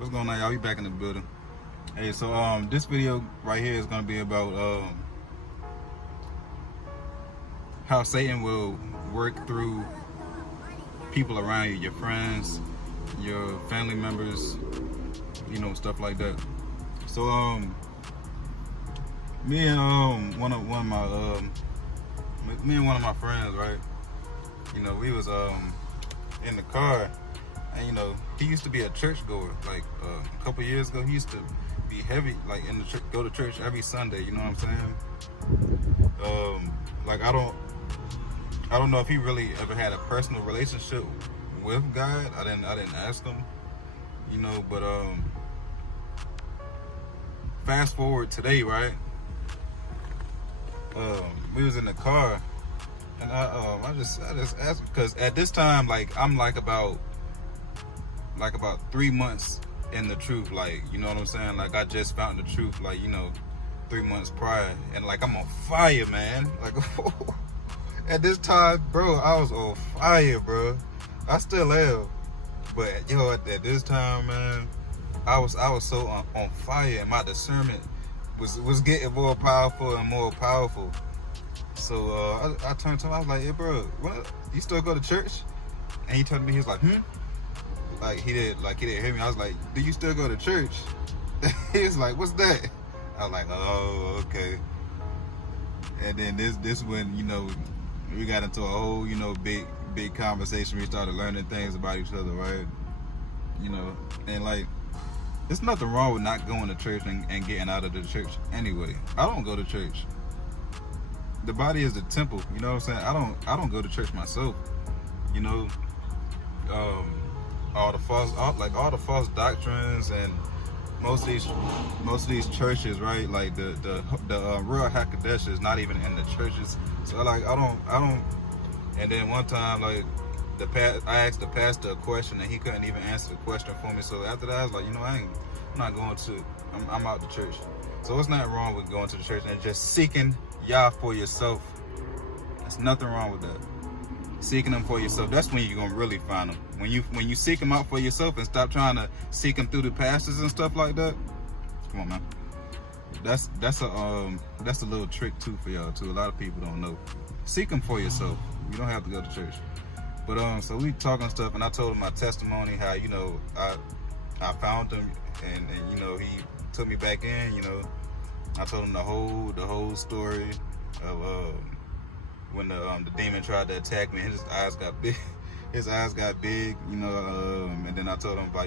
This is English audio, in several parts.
What's going on, y'all? We back in the building. Hey, so this video right here is gonna be about how Satan will work through people around you, your friends, your family members, stuff like that. So me and one of my friends, right? We was in the car, and he used to be a church goer. Like a couple years ago, he used to be heavy, like in the go to church every Sunday. You know what I'm saying? Like I don't know if he really ever had a personal relationship with God. I didn't ask him, but fast forward today, right? We was in the car, and I just asked, because at this time, like I'm like about 3 months in the truth, like, you know what I'm saying? Like I just found the truth, like, 3 months prior, and like I'm on fire, man. Like at this time, bro, I was on fire, bro. I still am, but at this time, man, I was so on fire, and my discernment was getting more powerful and more powerful. So I turned to him. I was like, "Hey, bro, what? You still go to church?" And he told me, he was like, Like he didn't hear me. I was like, "Do you still go to church?" He was like, "What's that?" I was like, "Oh, okay." And then this when we got into a whole big conversation. We started learning things about each other, right? And like, there's nothing wrong with not going to church and getting out of the church anyway. I don't go to church. The body is the temple. You know what I'm saying? I don't go to church myself. All the false doctrines, and most of these churches, right? Like the real Hakadesh is not even in the churches. So like I don't. And then one time, like I asked the pastor a question, and he couldn't even answer the question for me. So after that, I was like, I'm not going to. I'm out the church. So it's not wrong with going to the church and just seeking Yah for yourself. There's nothing wrong with that. Seeking them for yourself, that's when you're gonna really find them. When you seek them out for yourself and stop trying to seek them through the pastors and stuff like that. Come on, man. That's a little trick too for y'all too. A lot of people don't know. Seek them for yourself. You don't have to go to church. But so we talking stuff, and I told him my testimony, how I found him, and he took me back in. I told him the whole story of when the demon tried to attack me. His eyes got big. And then I told him about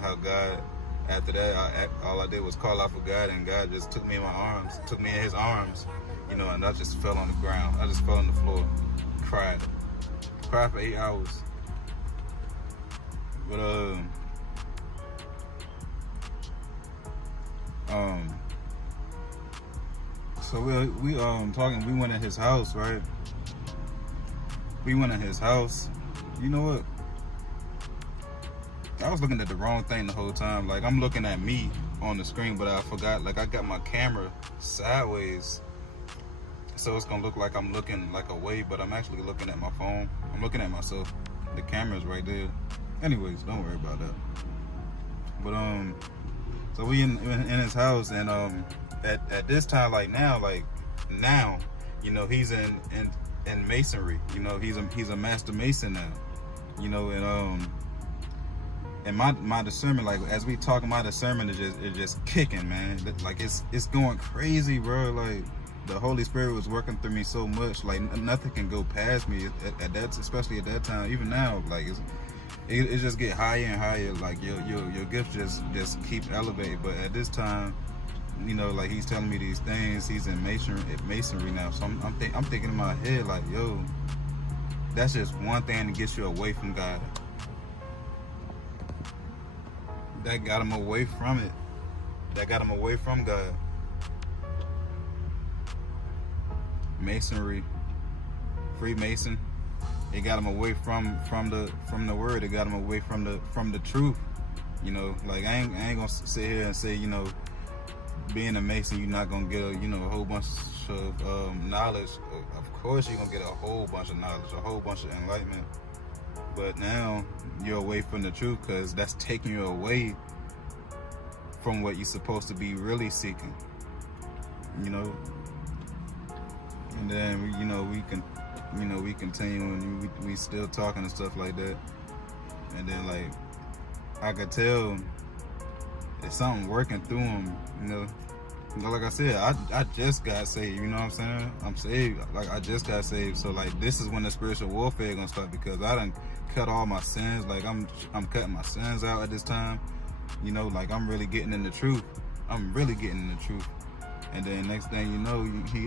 how God, after that, all I did was call out for God, and God just took me in his arms, and I just fell on the ground. I just fell on the floor, cried for 8 hours. But so we talking. We went in his house, right? We went in his house. You know what? I was looking at the wrong thing the whole time. Like, I'm looking at me on the screen, but I forgot. Like, I got my camera sideways, so it's gonna look like I'm looking like away, but I'm actually looking at my phone. I'm looking at myself. The camera's right there. Anyways, don't worry about that. But so we in his house, and at this time, like now, he's in masonry. He's a master mason now. And my discernment, like as we talking, my discernment is just kicking, man. Like it's going crazy, bro. Like the Holy Spirit was working through me so much, like nothing can go past me at that, especially at that time. Even now, like it just get higher and higher. Like your gift just keep elevating. But at this time, like he's telling me these things. He's in masonry now. So I'm thinking in my head, like, yo, that's just one thing to get you away from God. That got him away from it. That got him away from God. Masonry, Freemason. It got him away from the word. It got him away from the truth. Like I ain't gonna sit here and say, being a Mason, you're not gonna get a whole bunch of knowledge. Of course, you're gonna get a whole bunch of knowledge, a whole bunch of enlightenment. But now you're away from the truth, because that's taking you away from what you're supposed to be really seeking, you know. And then we continue and we still talking and stuff like that. And then like I could tell there's something working through him, you know. Like I said, I just got saved, you know what I'm saying? I'm saved, like I just got saved. So like this is when the spiritual warfare gonna start, because I done cut all my sins. Like I'm cutting my sins out at this time, you know. Like I'm really getting in the truth. I'm really getting in the truth. And then next thing you know, he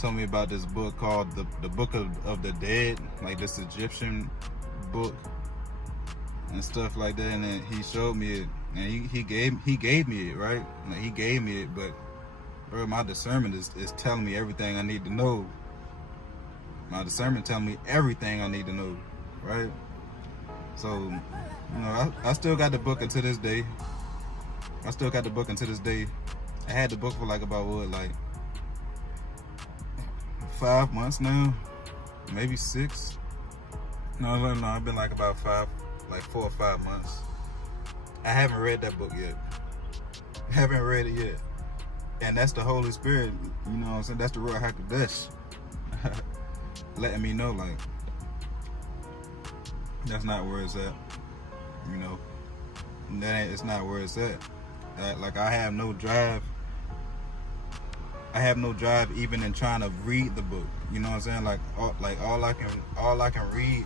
told me about this book called the Book of the Dead, like this Egyptian book and stuff like that. And then he showed me it, and he gave me it, right? Like he gave me it, but bro, my discernment is telling me everything I need to know. My discernment telling me everything I need to know, right? So, you know, I still got the book until this day. I still got the book until this day. I had the book for like about what, like 5 months now, maybe 6. No, I've been like about 4 or 5 months. I haven't read that book yet. Haven't read it yet. And that's the Holy Spirit, you know what I'm saying? That's the Ruach HaKodesh letting me know, like, that's not where it's at, you know. It's not where it's at. Like I have no drive. I have no drive even in trying to read the book. You know what I'm saying? Like all I can read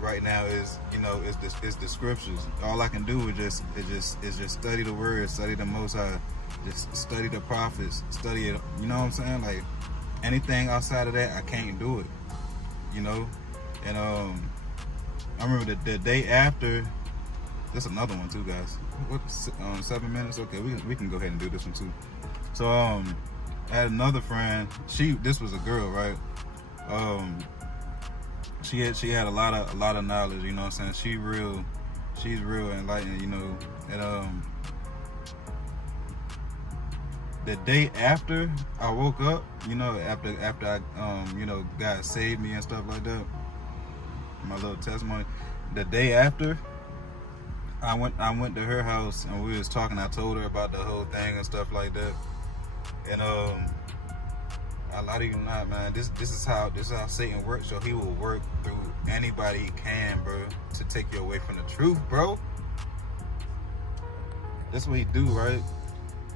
right now is, you know, is the scriptures. All I can do is just study the word, study the Most High, just study the prophets, study it. You know what I'm saying? Like anything outside of that, I can't do it. You know, and I remember the day after. There's another one too, guys. What 7 minutes? Okay, we can go ahead and do this one too. So I had another friend. This was a girl, right? She had a lot of knowledge, you know what I'm saying? She's real enlightened, you know. And the day after I woke up, you know, after I you know, God saved me and stuff like that, my little testimony. The day after, I went to her house and we was talking. I told her about the whole thing and stuff like that. And I lie to you not, man. This is how Satan works. So he will work through anybody he can, bro, to take you away from the truth, bro. That's what he do, right?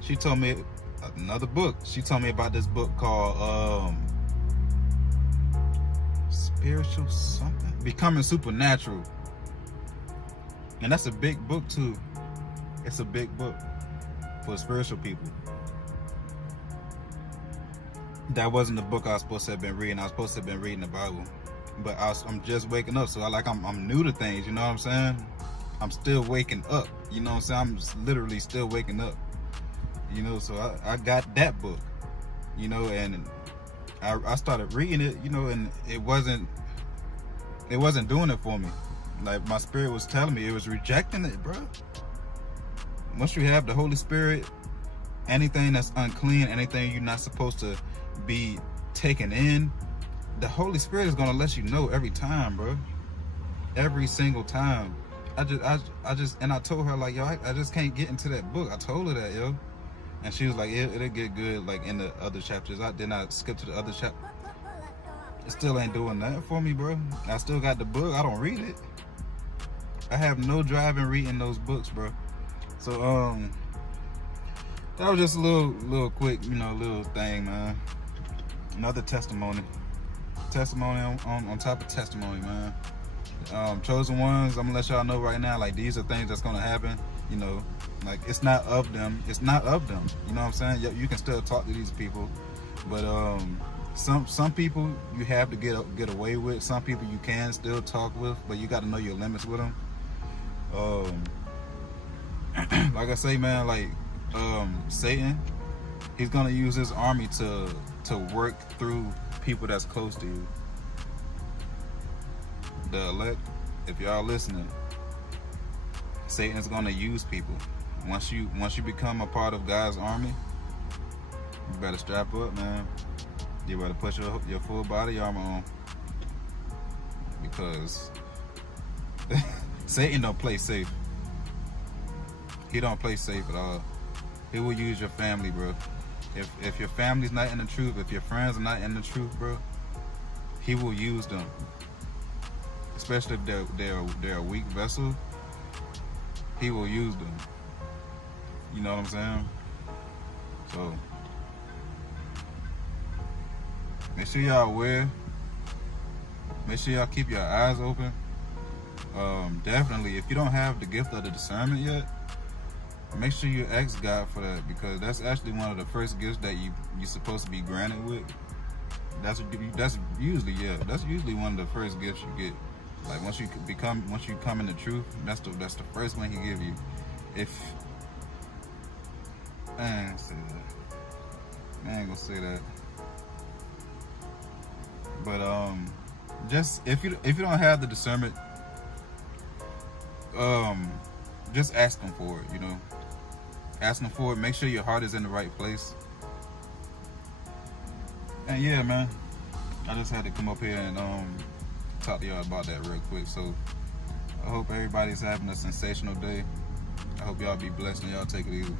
She told me another book. She told me about this book called Spiritual something, Becoming Supernatural. And that's a big book too. It's a big book for spiritual people. That wasn't the book I was supposed to have been reading. I was supposed to have been reading the Bible. But I'm just waking up, so I'm new to things, you know what I'm saying? I'm still waking up, you know what I'm saying? I'm just literally still waking up. You know, so I got that book, you know, and I started reading it, you know, and it wasn't doing it for me. Like my spirit was telling me, it was rejecting it, bro. Once you have the Holy Spirit, anything that's unclean, anything you're not supposed to be taken in, the Holy Spirit is gonna let you know every time, bro. Every single time. I told her, like, yo, I just can't get into that book. I told her that, yo. And she was like, it'll get good, like, in the other chapters. I did not skip to the other chapter. It still ain't doing that for me, bro. I still got the book. I don't read it. I have no drive in reading those books, bro. So, that was just a little quick, you know, little thing, man. Another testimony. Testimony on top of testimony, man. Chosen ones, I'm gonna let y'all know right now, like, these are things that's gonna happen, you know. Like, it's not of them. It's not of them. You know what I'm saying? You can still talk to these people, but some people you have to get away with. Some people you can still talk with, but you got to know your limits with them. Like I say, man, like Satan, he's gonna use his army to work through people that's close to you. The elect, if y'all listening, Satan's gonna use people. Once you become a part of God's army, you better strap up, man. You better put your full body armor on, because Satan don't play safe. He don't play safe at all. He will use your family, bro. If your family's not in the truth, if your friends are not in the truth, bro, he will use them. Especially if they're a weak vessel, he will use them. You know what I'm saying? So make sure y'all aware. Make sure y'all keep your eyes open. Definitely, if you don't have the gift of the discernment yet, make sure you ask God for that, because that's actually one of the first gifts that you're supposed to be granted with. That's usually one of the first gifts you get. Like once you come in the truth, that's the first one he give you. If I ain't gonna say that. But just if you don't have the discernment, just ask him for it. You know, ask him for it. Make sure your heart is in the right place. And yeah, man, I just had to come up here and talk to y'all about that real quick. So I hope everybody's having a sensational day. I hope y'all be blessed and y'all take it easy.